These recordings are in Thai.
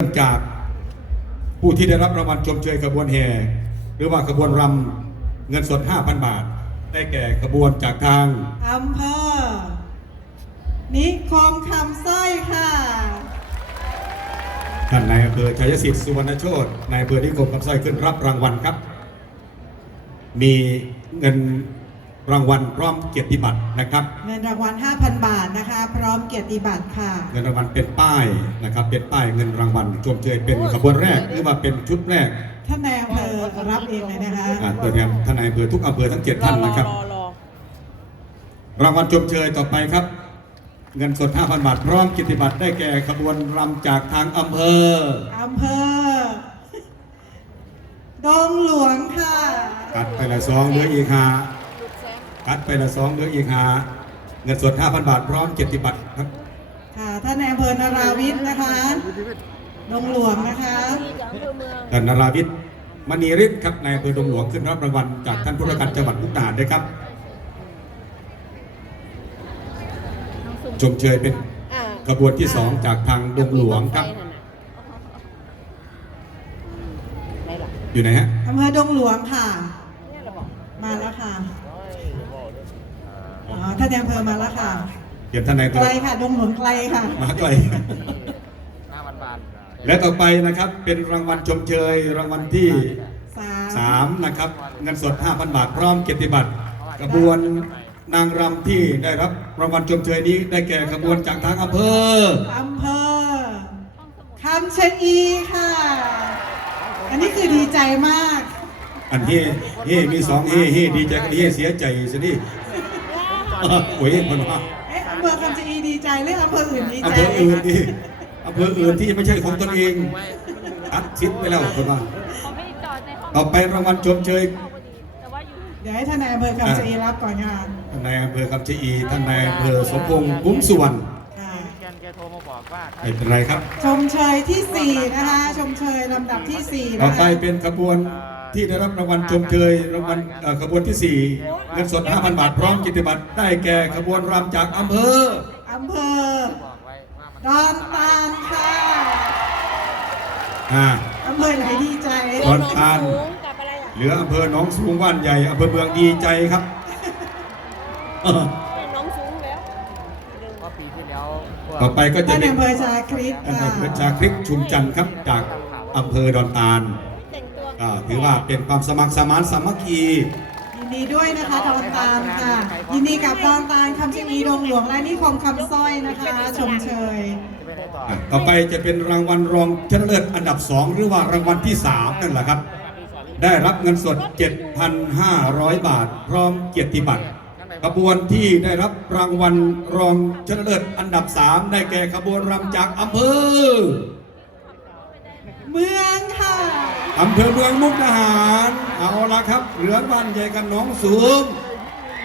ริ่มจากผู้ที่ได้รับรางวัลชมเชยขบวนแห่หรือว่าขบวนรำเงินสด 5,000 บาท ได้แก่ขบวนจากทางอำเภอนิคมคำสร้อยค่ะท่านนายอำเภอชัยสิทธิ์สุวรรณโชตนายอำเภอนิคมคำสร้อยขึ้นรับรางวัลครับ มีเงิน รางวัลพร้อมเกียรติบัตรนะครับ เงินรางวัล 5,000 บาทนะคะ พร้อมเกียรติบัตรค่ะ เงินรางวัลเป็นป้ายนะครับ เป็นป้ายเงินรางวัลชมเชยเป็นขบวนแรกหรือว่าเป็นชุดแรกท่านนายอำเภอรับเองเลยนะคะอ่าตัวแทนท่านนายอำเภอทุกอำเภอทั้งเจ็ดท่านนะครับรอรอรางวัลชมเชยต่อไปครับ เงินสด 5,000 บาท พร้อมกิตติบัตรได้แก่ขบวนรำจากทางอำเภออำเภอดงหลวงค่ะกัดไปละสองเหลืออีกหา หลุดแสงกัดไปละสองเหลืออีกหาเงินสด 5,000 บาท พร้อมกิตติบัตรครับ ค่ะท่านนายอำเภอนาราวิทย์นะคะดงหลวงนะคะที่จากอำเภอเมืองท่านนาราวิทย์มณีฤทธิ์ครับนายอำเภอดงหลวงขึ้นรับรางวัลจากท่านผู้ว่าการจังหวัดมุกดาหารด้วยครับ ชมเชยเป็นอ่าขบวนที่สองจากทางดงหลวงครับไหนล่ะอยู่ไหนฮะอำเภอดงหลวงค่ะเนี่ยเราบอกมาแล้วค่ะ อ๋อท่านนายอำเภอมาแล้วค่ะเดี๋ยวท่านนายอำไกเภลอค่ะดงหลวงไกลค่ะ มาไกลห้าพันบาทและต่อไปนะครับเป็นรางวัลชมเชยรางวัลที่ สาม 3 นะครับเงินสด 5,000 บาท พร้อมเกียรติบัตรกระบวนนางรำที่ได้รับรางวัลชมเชยนี้ได้แก่ขบวนจากทางอำเภอ อำเภอคำชะอีค่ะ อันนี้คือดีใจมาก อันเฮ่เฮ่มีสองเฮ่เฮ่ดีใจกับเฮ่เสียใจสินี่ โอ้ยคนว่าเอ๊ะอำเภอคำชะอีดีใจหรืออำเภออื่นดีอำใจเภออื่นที่อำเภออื่นที่ไม่ใช่ของตนเองตัดสิทธิ์ไปแล้วคนว่า เขาไม่ได้จอดในห้องต่อไปรางวัลชมเชย แต่ว่าอยู่ เดี๋ยวให้ท่านนายอำเภอคำชะอีรับก่อนค่ะท่านนายอำเภอคำชะอีท่านนายอำเภอสมพงษ์คุ้มสุวรรณค่ะ แกนแกโทรมาบอกว่า ไม่เป็นไรครับ ชมเชยที่สี่นะคะ ชมเชยลำดับที่สี่ต่อนะไปคะเป็นขบวน ที่ได้รับรางวัลชมเชยรางวัลเอ่อขบวนที่ 4 เงินสด 5,000 บาทพร้อมกิตติบัตรได้แก่ขบวนรำจากอำเภออำเภอบอกไว้ว่ามันดอนตาลค่ะอ่าอำเภอไหนดีใจตอนทานสูงกับอะไรอะเหลืออำเภอหนองสูงว่านใหญ่อำเภอเมืองดีใจครับเออเป็นน้องสูงแล้วเพราะปีที่แล้วพวกต่อไปก็จะท่านเป็นอำเภอชาคริตท่านค่ะนายอำเภอชาคริกชุมจันทร์ครับจากอำเภอดอนตาล แต่งตัวอ่าถือว่าเป็นความสมัครสมานสามัคคียินดีด้วยนะคะดอนตาลค่ะ ยินดีกับดอนตาลคำชะอีดงหลวงและนิคมคำสร้อยนะคะ ชมเชยจะไปไหนต่ออะต่อไปจะเป็นรางวัลรองชนะเลิศอันดับ 2 หรือว่ารางวัลที่ 3 นั่นแหละครับ ได้รับเงินสด 7,500 บาท พร้อมเกียรติบัตรขบวนที่ได้รับรางวัลรองชนะเลิศอันดับ 3 ได้แก่ขบวนรำจากอำเภอ เมืองค่ะ อำเภอเมืองมุกดาหาร เอาละครับ เหลือบ้านใหญ่กันหน้องสูง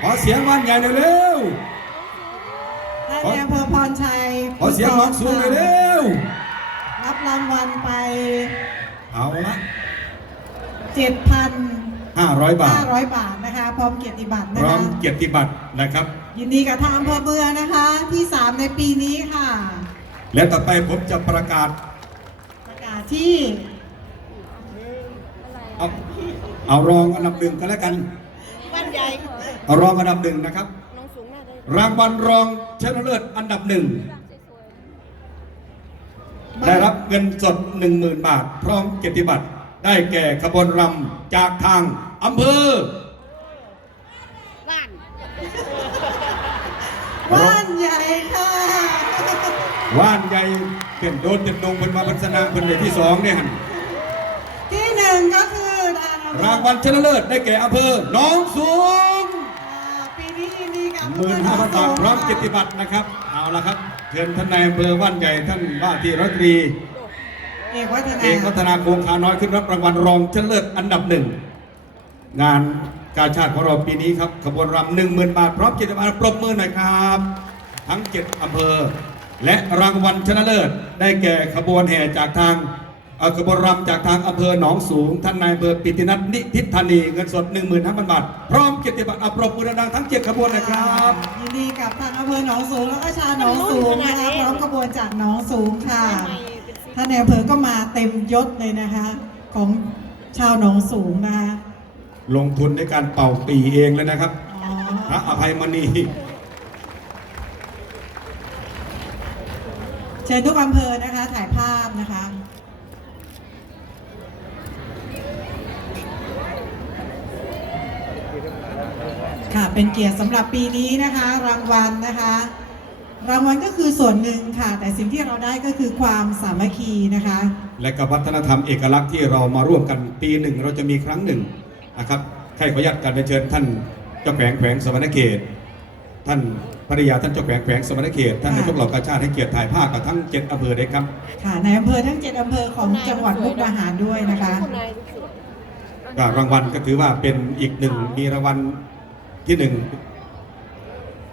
ขอเสียงบ้านใหญ่หน่อยเร็ว ท่านในอำเภอพรชัยขอเสียงหน้องสูงหน่อยเร็ว รับรางวัลไป เอาละ7,500 500 บาท บาทนะคะ พร้อมเกียรติบัตรพนะร้อคะมเกียรติบัตรนะครับ ยินดีกับทางอำเภอเมืองนะคะ ที่ 3 ในปีนี้ค่ะ และต่อไปผมจะประกาศประกาศที่ เอาเอารองอันดับหนึ่งกันแล้วกันบ้านใหญ่เอารองอันดับหนึ่งนะครับ น้องสูงน่าจะรางวัลรองชนะเลิศอันดับหนึ่งได้รับเงินสด 10,000 บาท พร้อมเกียรติบัตรได้แก่ขบวนรำจากทางอำเภอบ้านว่านใหญ่ค่ะว่านใหญ่เป็นโดนเต็มดงเป็นมาพัฒนาเป็นเวทีที่สองเนี่ยฮะ ที่หนึ่งก็คือทางอำเภอ รางวัลชนะเลิศได้แก่อำเภอหนองสูงอ่าปีนี้ยินดีกับหมื่นห้าพันบาทพร้อมเกียรติบัตรนะครับ เอาละครับเชิญท่านนายอำเภอว่านใหญ่ท่านว่าที่ร้อยตรีเอกวัฒนาเอกพัฒนาโครงคาน้อยขึ้นรับรางวัลรองชนะเลิศอันดับหนึ่งงานกาชาติของเราปีนี้ครับขบวนรำหนึ่งหมื่นบาทพร้อมเกียรติบัตรปรบมือหน่อยครับ ทั้งเจ็ดอำเภอ และรางวัลชนะเลิศได้แก่ขบวนแห่จากทางเอ่อ ขบวนรำจากทางอำเภอหนองสูง ท่านนายอำเภอปิตินัทนิทิธานีเงินสด 1 5 0 0 0 บาท พร้อมเกียรติบัตรอัปรบมือดังๆทั้งเจ็ดขบวนนะครับยินดีกับทางอำเภอหนองสูงแล้วก็ชาวหนองสูงนะคะพร้อมขบวนจากหนองสูงค่ะใหม่เป็นสีท่านในอำเภอก็มาเต็มยศเลยนะคะ ของชาวหนองสูงนะคะลงทุนในการเป่าปีเองเลยนะครับอ๋อพระอภัยมณีเชิญทุกอำเภอนะคะถ่ายภาพนะคะ ค่ะเป็นเกียรติสำหรับปีนี้นะคะ รางวัลนะคะ รางวัลก็คือส่วนหนึ่งค่ะ แต่สิ่งที่เราได้ก็คือความสามัคคีนะคะ และกับวัฒนธรรมเอกลักษณ์ที่เรามาร่วมกันปีหนึ่งเราจะมีครั้งหนึ่งนะครับใครขออนุญาตการไปเชิญท่านเจ้าแขวงแขวงสมณเขต ท่านภริยาท่านเจ้าแขวงแขวงสมณเขตท่านนายกเหล่ากาชาติให้เกียรติถ่ายภาพกับทั้งเจ็ดอำเภอเลยครับค่ะในอำเภอทั้ง7อำเภอของจังหวัดมุกดาหารด้วยนะคะคุณนายสวยก็รางวัลก็ถือว่าเป็นอีกหนึ่งมีรางวัล ที่หนึ่ง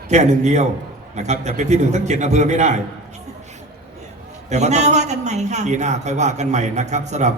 แค่หนึ่งเดียวนะครับแต่เป็นที่หนึ่งทั้งเจ็ดอำเภอไม่ได้ แต่ปีว่าหต้น้าองว่ากันใหม่ค่ะ ปีหน้าค่อยว่ากันใหม่นะครับสำหรับ